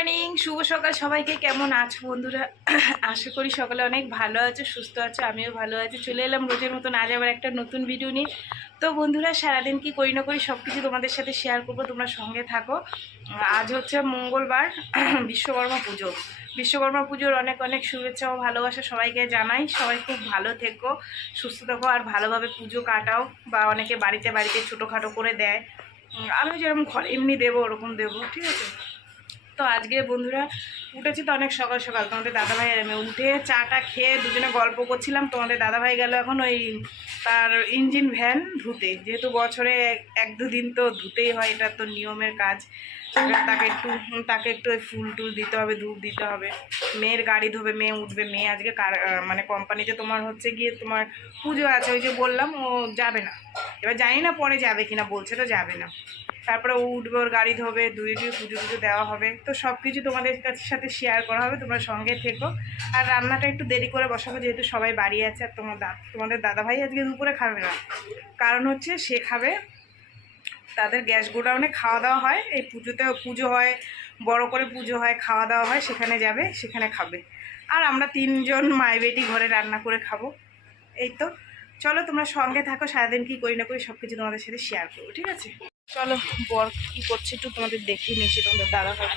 Morning শুভ সকাল সবাইকে। কেমন আছো বন্ধুরা? আশা করি সকালে অনেক ভালো আছো, সুস্থ আছো, আমিও ভালো আছি। চলে এলাম রোজের মতন আজ আবার একটা নতুন ভিডিও নিয়ে। তো বন্ধুরা, সারাদিন কি করি না করি সব কিছু তোমাদের সাথে শেয়ার করব, তোমরা সঙ্গে থাকো। আজ হচ্ছে মঙ্গলবার, বিশ্বকর্মা পুজো। বিশ্বকর্মা পুজোর অনেক অনেক শুভেচ্ছা ও ভালোবাসা সবাইকে জানাই। সবাই খুব ভালো থেকো, সুস্থ থেকো, আর ভালোভাবে পুজো কাটাও বা অনেকে বাড়িতে বাড়িতে ছোটোখাটো করে দেয়। আমি যেরকম ঘর এমনি দেবো, ওরকম দেবো, ঠিক আছে? তো আজকে বন্ধুরা উঠেছি তো অনেক সকাল সকাল। তোমাদের দাদাভাই আমি উঠে চাটা খেয়ে দুজনে গল্প করছিলাম। তোমাদের দাদাভাই গেল এখন ওই তার ইঞ্জিন ভ্যান ধুতে। যেহেতু বছরে এক দুদিন তো ধুতেই হয়, এটা তো নিয়মের কাজ। তাকে একটু তাকে একটু ওই ফুল টুল দিতে হবে ধূপ দিতে হবে। মেয়ের গাড়ি ধোবে, মেয়ে উঠবে, মেয়ে আজকে মানে কোম্পানিতে তোমার হচ্ছে গিয়ে তোমার পুজো আছে, ওই যে বললাম, ও যাবে না। এবার জানি না পরে যাবে কিনা, বলছে তো যাবে না। তারপরে ও উঠবে, ওর গাড়ি ধোবে দুই দুই পুজো টুজো দেওয়া হবে। তো সব কিছু তোমাদের কাছে, সাথে শেয়ার করা হবে, তোমরা সঙ্গে থেকো। আর রান্নাটা একটু দেরি করে বসাবো, যেহেতু সবাই বাড়ি আছে আর তোমার তোমাদের দাদাভাই আজকে দুপুরে খাবে না। কারণ হচ্ছে সে খাবে তাদের গ্যাস গোডাউনে খাওয়া দাওয়া হয়। এই পুজোতে পুজো হয়, বড় করে পুজো হয়, খাওয়া দাওয়া হয়, সেখানে যাবে, সেখানে খাবে। আর আমরা তিনজন মায় বেটি ঘরে রান্না করে খাব। এই তো। চলো তোমরা সঙ্গে থাকো, সারাদিন কি করি না করি সব কিছু তোমাদের সাথে শেয়ার করব, ঠিক আছে? চলো, বর কি করছে একটু তোমাদের দেখিয়ে নিচ্ছি, তোমাদের দাদা ভাই।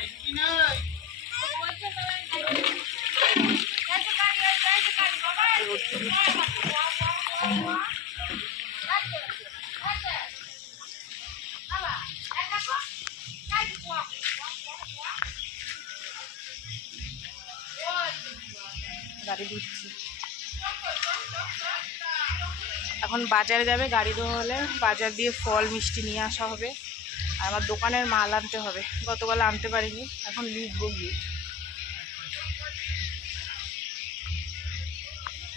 গাড়ি বাজারে যাবে, গাড়ি ধোয়া হলে বাজার দিয়ে ফল, মিষ্টি নিয়ে আসা হবে। আর আমার দোকানের মাল আনতে হবে। গতকাল আনতে পারিনি, এখন লিখব গিয়ে।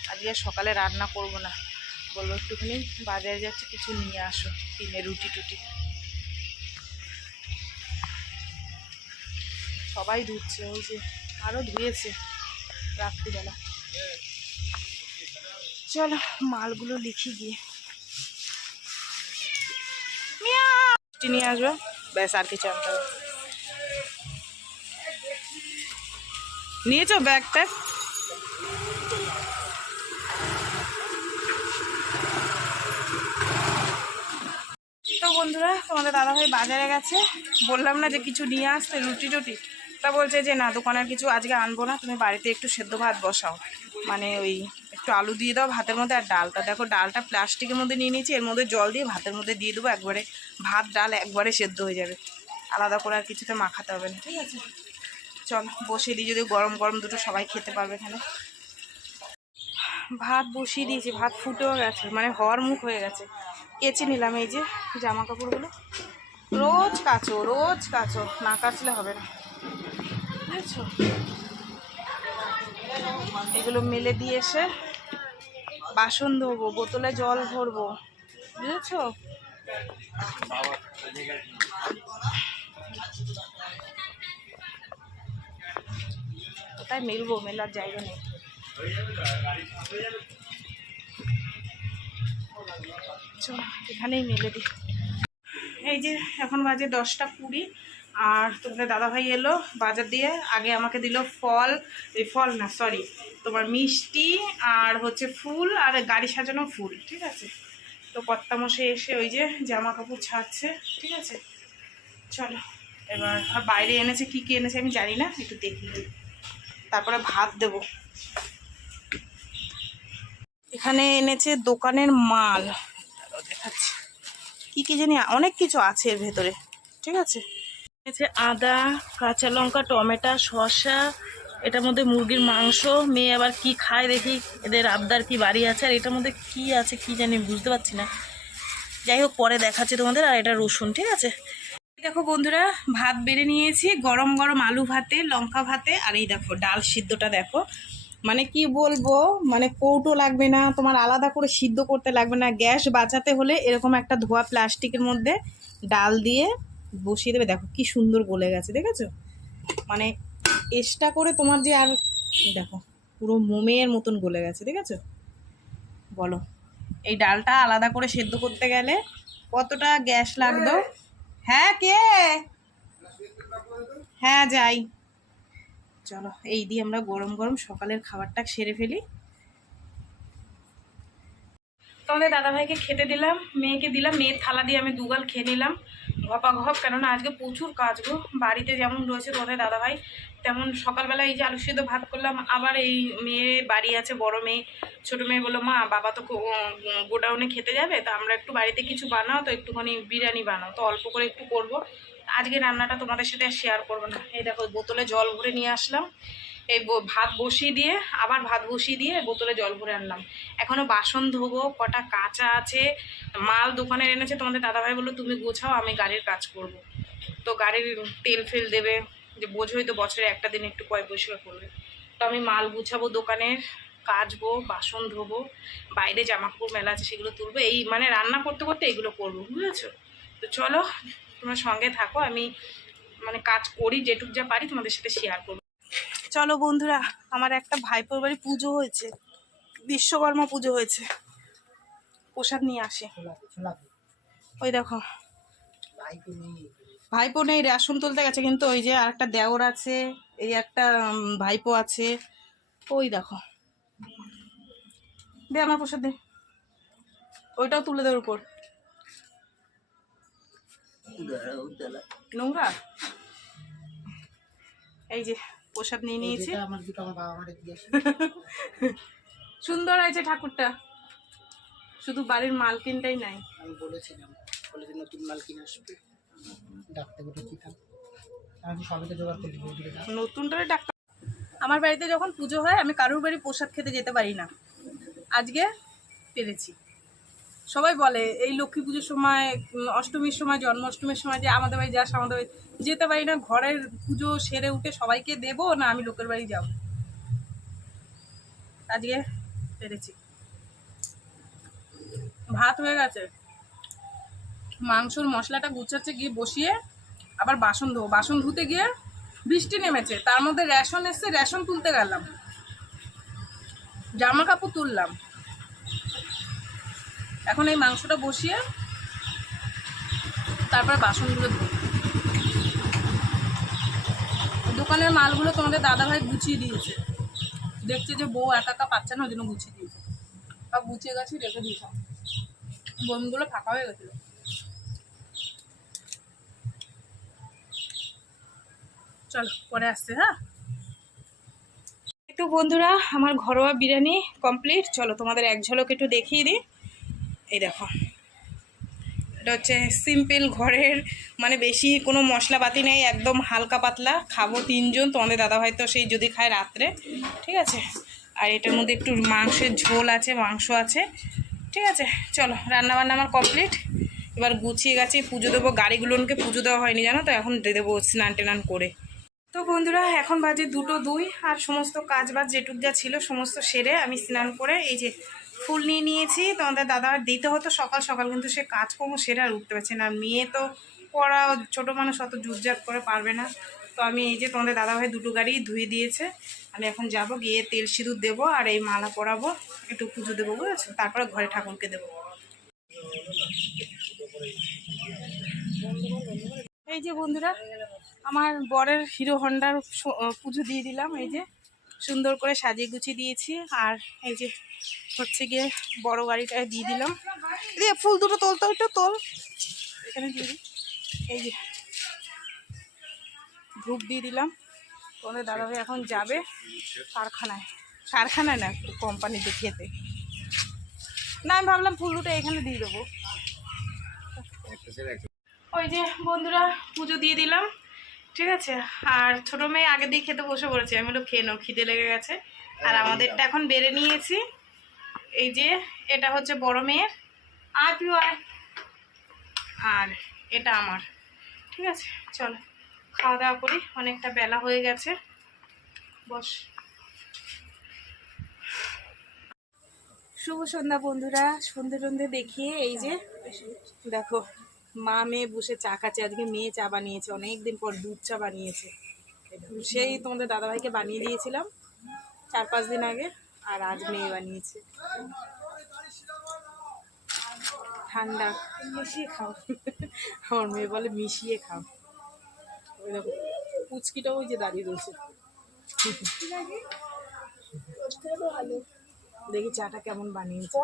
আজকে সকালে রান্না করব না। বলব একটুখানি বাজারে যাচ্ছে, কিছু নিয়ে আসো, কিনে রুটি টুটি। সবাই ধুচ্ছে ওই যে আরও ধুয়েছে রাত্রিবেলা। চলো মালগুলো লিখি গিয়ে। নিয়ে আসবে? ব্যাস, আর কিছু আনতে হবে। নিয়েছো ব্যাগটা? তো বন্ধুরা, তোমাদের দাদাভাই বাজারে গেছে। বললাম না যে কিছু নিয়ে আসতে, রুটি টুটি। তা বলছে যে, না, দোকানের কিছু আজকে আনব না। তুমি বাড়িতে একটু সেদ্ধ ভাত বসাও। মানে ওই একটু আলু দিয়ে দাও ভাতের মধ্যে আর ডালটা দেখো ডালটা প্লাস্টিকের মধ্যে নিয়ে নিয়েছি এর মধ্যে জল দিয়ে ভাতের মধ্যে দিয়ে দেবো একবারে ভাত ডাল একবারে সেদ্ধ হয়ে যাবে। আলাদা করে আর কিছুতে মাখাতে হবে না। ঠিক আছে। চল বসিয়ে দিই যদি গরম গরম দুটো সবাই খেতে পারবে এখানে ভাত বসিয়ে দিয়েছি ভাত ফুটেও গেছে মানে হওয়ার মুখ হয়ে গেছে। কেচে নিলাম এই যে জামা কাপড়গুলো রোজ কাচো রোজ কাচো না কাচলে হবে না। বুঝেছ? এগুলো মেলে দিয়ে এসে বাসন ধোবো, বোতলে জল ভরবো, বুঝেছ? কোথায় মেলবো? মেলার জায়গা নেই। এখানেই মেলে দিই। এই যে, এখন বাজে দশটা কুড়ি। আর তোমাদের দাদাভাই এলো বাজার দিয়ে। আগে আমাকে দিল ফল, এই ফল না সরি তোমার মিষ্টি আর হচ্ছে ফুল আর গাড়ি সাজানো ফুল, ঠিক আছে? তো কর্তামশাই এসে ওই যে জামা কাপড় ছাড়ছে, ঠিক আছে? চলো, এবার আর বাইরে এনেছে, কি কি এনেছে আমি জানি না, একটু দেখি। তারপরে ভাত দেবো। এখানে এনেছে দোকানের মাল। দেখাচ্ছি। কি কি জানি, অনেক কিছু আছে এর ভেতরে, ঠিক আছে? এনেছে আদা, কাঁচা লঙ্কা, টমেটো, শসা, এটার মধ্যে মুরগির মাংস। মেয়ে আবার কি খায় দেখি? এদের আবদার কি বাড়ি আছে? আর এটার মধ্যে কি আছে কি জানি বুঝতে পারছি না। যাই হোক, পরে দেখাচ্ছি তোমাদের। আর এটা রসুন, ঠিক আছে? দেখো বন্ধুরা, ভাত বেড়ে নিয়েছি। গরম গরম আলু ভাতে, লঙ্কা ভাতে, আর এই দেখো ডাল সিদ্ধটা দেখো। মানে কি বলব? মানে কৌটো লাগবে না, তোমার আলাদা করে সিদ্ধ করতে লাগবে না। গ্যাস বাঁচাতে হলে এরকম একটা ধোয়া প্লাস্টিকের মধ্যে ডাল দিয়ে বসিয়ে দেবে। দেখো কি সুন্দর গলে গেছে, দেখেছ? মানে এক্সট্রা করে তোমার যে আর, দেখো, পুরো মোমের মতন গলে গেছে, দেখেছ? বলো, এই ডালটা আলাদা করে সেদ্ধ করতে গেলে কতটা গ্যাস লাগতো হ্যাঁ কে? হ্যাঁ যাই। চলো, এই দিয়ে আমরা গরম গরম সকালের খাবারটা সেরে ফেলি। তোমাদের দাদাভাইকে খেতে দিলাম, মেয়েকে দিলাম, মেয়ের থালা দিয়ে আমি দুগাল খেয়ে নিলাম। ঘপা ঘপ কেননা আজকে প্রচুর কাজ গো। বাড়িতে যেমন রয়েছে তোমাদের দাদাভাই, তেমন সকালবেলা এই যে আলু সিদ্ধ ভাত করলাম, আবার এই মেয়ে বাড়ি আছে, বড় মেয়ে, ছোটো মেয়ে বলল, মা, বাবা তো গোডাউনে খেতে যাবে, তা আমরা একটু বাড়িতে কিছু বানাও, তো একটুখানি বিরিয়ানি বানাও, তো অল্প করে একটু করব। আজকে রান্নাটা তোমাদের সাথে শেয়ার করব না। এই দেখো, বোতলে জল ভরে নিয়ে আসলাম। এই ভাত বসিয়ে দিয়ে, আবার ভাত বসিয়ে দিয়ে বোতলে জল ভরে আনলাম। এখনও বাসন ধোবো, কটা কাঁচা আছে, মাল দোকানে এনেছে, তোমাদের দাদাভাই বলল, তুমি গোছাও, আমি গাড়ির কাজ করব। তো গাড়ির তেল ফেল দেবে, যে বোঝোই তো বছরে একটা দিন একটু পয় পরিষ্কার করবে তো আমি মাল গুছাবো দোকানের কাচবো, বাসন ধোবো, বাইরে জামা কাপড় মেলা আছে, সেগুলো তুলবো, এই মানে রান্না করতে করতে এগুলো করব, বুঝেছ? তো চলো, তোমার সঙ্গে থাকো, আমি মানে কাজ করি, যেটুক যা পারি তোমাদের সাথে শেয়ার করব। চলো বন্ধুরা আমার একটা ভাইপোর বাড়ি পুজো হয়েছে বিশ্বকর্মা পুজো হয়েছে। প্রসাদ নিয়ে আসে। ওই দেখো। ভাইপো নেই রেশন তুলতে গেছে কিন্তু ওই যে আর একটা দেওর আছে এই একটা ভাইপো আছে। ওই দেখো। দে আমার প্রসাদ দে। ওইটাও তুলে দেওয়ার উপর। নোংরা? এই যে। প্রসাদ নিয়ে নিয়েছি। সুন্দর হয়েছে ঠাকুরটা। শুধু বাড়ির মালকিনটাই নাই। আমি বলেছিলাম বলেছি নতুন মাল আসবে। ডাকতে বলেছিলাম আমি সবাই জোগাড় করে দিব নতুনটারে ডাক্তার আমার বাড়িতে যখন পুজো হয় আমি কারোর বাড়ি প্রসাদ খেতে যেতে পারি না। আজকে পেরেছি। সবাই বলে, এই লক্ষ্মী পুজোর সময় অষ্টমীর সময়, জন্মাষ্টমীর সময় যে আমাদের বাড়ি যাস, আমাদের বাড়ি যেতে পারি না, ঘরের পুজো সেরে উঠে সবাইকে দেবো না আমি লোকের বাড়ি যাব? আজকে পেরেছি। ভাত হয়ে গেছে। মাংসর মশলাটা গুছাচ্ছে, গিয়ে বসিয়ে আবার বাসন ধোবো। বাসন ধুতে গিয়ে বৃষ্টি নেমেছে, তার মধ্যে রেশন এসছে, রেশন তুলতে গেলাম। জামা কাপড় তুললাম। এখন এই মাংসটা বসিয়ে তারপরে বাসনগুলো ধুবো দোকানের মালগুলো তোমাদের দাদাভাই গুছিয়ে দিয়েছে। দেখছে যে বউ একা একা পাচ্ছে না ওই জন্য গুছিয়ে দিয়েছে। সব গুছিয়ে গেছি রেখে দিয়েছে। বনগুলো ফাঁকা হয়ে গেছিল। চলো, পরে আসছে হ্যাঁ? তো বন্ধুরা, আমার ঘরোয়া বিরিয়ানি কমপ্লিট চলো তোমাদের এক ঝলক একটু দেখিয়ে দিই। এই দেখো। এটা হচ্ছে সিম্পল ঘরের মানে বেশি কোনো মশলাপাতি নেই, একদম হালকা পাতলা। খাব তিনজন, তোমাদের দাদাভাই তো সেই যদি খায় রাত্রে, ঠিক আছে? আর এটার মধ্যে একটু মাংসের ঝোল আছে, মাংস আছে, ঠিক আছে? চলো, রান্নাবান্না আমার কমপ্লিট এবার গুছিয়ে গেছি পুজো দেবো। গাড়িগুলোকে পুজো দেওয়া হয়নি, জানো তো? এখন দেবো স্নান টেনান করে। তো বন্ধুরা, এখন বাজে দুটো দুই, আর সমস্ত কাজ বাজ যেটুক যা ছিল সমস্ত সেরে আমি স্নান করে এই যে ফুল নিয়ে নিয়েছি। তোমাদের দাদা দিতে হতো, সকাল সকাল কিন্তু সে কাজকর্ম সেরে আর উঠতে পারছে না। মেয়ে তো পড়া, ছোটো মানুষ অত জুটজাট করে পারবে না। তো আমি এই যে তোমাদের দাদাভাই দুটো গাড়ি ধুয়ে দিয়েছে। আমি এখন যাব, গিয়ে তেল সিঁদুর দেবো আর এই মালা পরাবো, একটু পুজো দেবো, বুঝেছ? তারপরে ঘরে ঠাকুরকে দেবো। এই যে বন্ধুরা, আমার বরের হিরো হন্ডার পুজো দিয়ে দিলাম। এই যে সুন্দর করে সাজিয়ে গুছিয়ে দিয়েছি। আর এই যে হচ্ছে গিয়ে বড় গাড়িটা দিয়ে দিলাম। দিয়ে ফুল দুটো তোল তো, একটু তোল। এখানে দিয়ে দিই। এই যে ধূপ দিয়ে দিলাম। তোমাদের দাদাভাই এখন যাবে কারখানায়। কারখানায় না, একটু কোম্পানিতে খেতে। না, আমি ভাবলাম ফুল দুটো এখানে দিয়ে দেবো। ওই যে বন্ধুরা পুজো দিয়ে দিলাম ঠিক আছে? আর ছোট মেয়ে আগে দিয়ে খেতে বসে পড়েছে আমি বলো খেয়ে নাও খিদে লেগে গেছে। আর আমাদেরটা এখন বেড়ে নিয়েছি। এই যে এটা হচ্ছে বড় মেয়ের। আর আয়। আর এটা আমার ঠিক আছে? চলো খাওয়া দাওয়া করি অনেকটা বেলা হয়ে গেছে। বস। শুভ সন্ধ্যা বন্ধুরা সন্ধে টন্ধে দেখিয়ে এই যে দেখো। মা মেয়ে বসে চা খাচ্ছে, আজকে মেয়ে চা বানিয়েছে অনেক দিন পর দুধ চা বানিয়েছে। সেই তোমাদের দাদাভাইকে বানিয়ে দিয়েছিলাম, চার পাঁচ দিন আগে, আর আজ মেয়ে বানিয়েছে। ঠান্ডা, মিশিয়ে খাও। আমার মেয়ে বলে, মিশিয়ে খাও। ওই দেখো, পুচকিটাও ওই যে দাঁড়িয়ে রয়েছে। দেখি চাটা কেমন বানিয়েছে।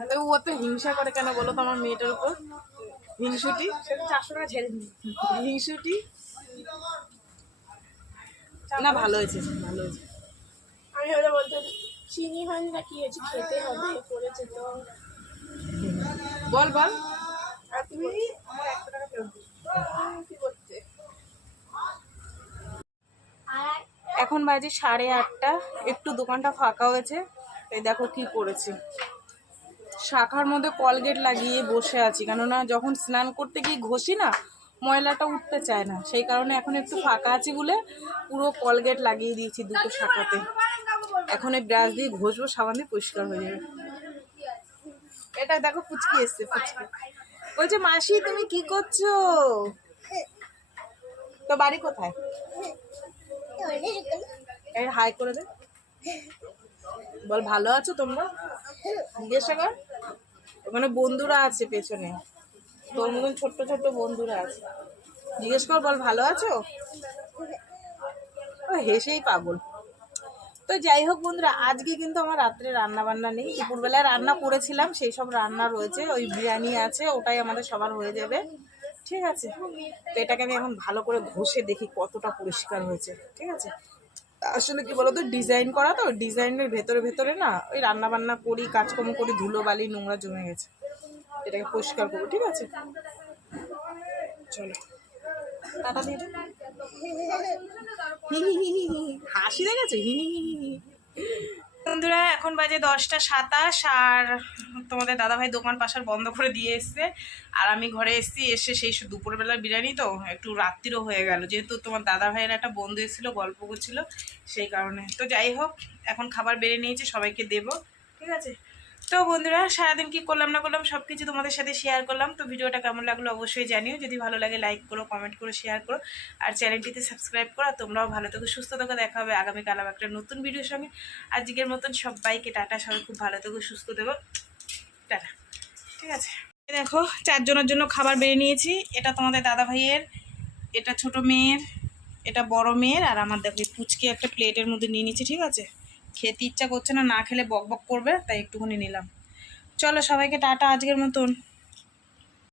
আরে ও তো হিংসা করে কেন বলো তো আমার মেয়েটার উপর? হিংসুটি? চারশো টাকা ছেড়ে হিংসুটি? না ভালো হয়েছে ভালো হয়েছে। আমি ওরা বলতে চিনি হয়নি না কি হয়েছে খেতে হবে করেছে তো। বল বল। আর তুমি? আমার একশো টাকা ফেরত কি করতে? এখন বাজে সাড়ে আটটা একটু দোকানটা ফাঁকা হয়েছে এই দেখো কি করেছি। শাখার মধ্যে কলগেট লাগিয়ে বসে আছি। কেননা যখন স্নান করতে গিয়ে ঘষি না ময়লাটা উঠতে চায় না। সেই কারণে এখন একটু ফাঁকা আছি বলে পুরো কলগেট লাগিয়ে দিয়েছি দুটো শাখাতে। এখন এই ব্রাশ দিয়ে ঘষবো সাবান দিয়ে পরিষ্কার হয়ে যাবে। এটা দেখো ফুচকি এসছে ফুচকি। বলছে মাসি তুমি কি করছ? তো বাড়ি কোথায়? হাই করে দে। বল ভালো আছো তোমরা? জিজ্ঞাসা কর ওখানে বন্ধুরা আছে পেছনে। তোর মতন ছোট্ট ছোট্ট বন্ধুরা আছে। জিজ্ঞেস কর, বল, ভালো আছো? হেসেই পাগল। তো যাই হোক বন্ধুরা, আজকে কিন্তু আমার রাত্রে রান্না বান্না নেই। দুপুরবেলায় রান্না করেছিলাম, সেই সব রান্না রয়েছে। ওই বিরিয়ানি আছে, ওটাই আমাদের সবার হয়ে যাবে। ঠিক আছে? তো এটাকে আমি এখন ভালো করে ঘষে দেখি কতটা পরিষ্কার হয়েছে। ঠিক আছে? আসলে কি বলতো ডিজাইন করা তো ডিজাইনের ভেতরে ভেতরে না ওই রান্না বান্না করি কাজকর্ম করি ধুলো বালি নোংরা জমে গেছে এটাকে পরিষ্কার করব ঠিক আছে চলো। হাসি দেখেছে হি হি হি হি। বন্ধুরা, এখন বাজে দশটা সাতাশ আর তোমাদের দাদাভাই দোকান পাশার বন্ধ করে দিয়ে এসছে। আর আমি ঘরে এসেছি, এসে সেই দুপুরবেলার বিরিয়ানি তো, একটু রাত্রিরও হয়ে গেল। যেহেতু তোমার দাদাভাইয়ের একটা বন্ধু এসেছিল, গল্প করছিল, সেই কারণে। তো যাই হোক, এখন খাবার বেড়ে নিয়েছি, সবাইকে দেব। ঠিক আছে? তো বন্ধুরা, সারাদিন কি করলাম না করলাম সব কিছু তোমাদের সাথে শেয়ার করলাম। তো ভিডিওটা কেমন লাগল অবশ্যই জানিও। যদি ভালো লাগে লাইক করো কমেন্ট করো শেয়ার করো। আর চ্যানেলটিতে সাবস্ক্রাইব করো। আর তোমরাও ভালো থেকো, সুস্থ থেকো। দেখা হবে আগামীকাল আবার একটা নতুন ভিডিওর সঙ্গে। আজকের মতন সবাইকে টাটা। সবাই খুব ভালো থেকো, সুস্থ থেকো। টাটা। ঠিক আছে। দেখো, চারজনের জন্য খাবার বেড়ে নিয়েছি। এটা তোমাদের দাদা ভাইয়ের এটা ছোট মেয়ের, এটা বড় মেয়ের, আর আমার দেখো পুচকে একটা প্লেটের মধ্যে নিয়ে নিচ্ছি ঠিক আছে? খেতে ইচ্ছা করছে না না খেলে বক বক করবে, তাই একটুখানি নিলাম। চলো সবাইকে টাটা আজকের মতন।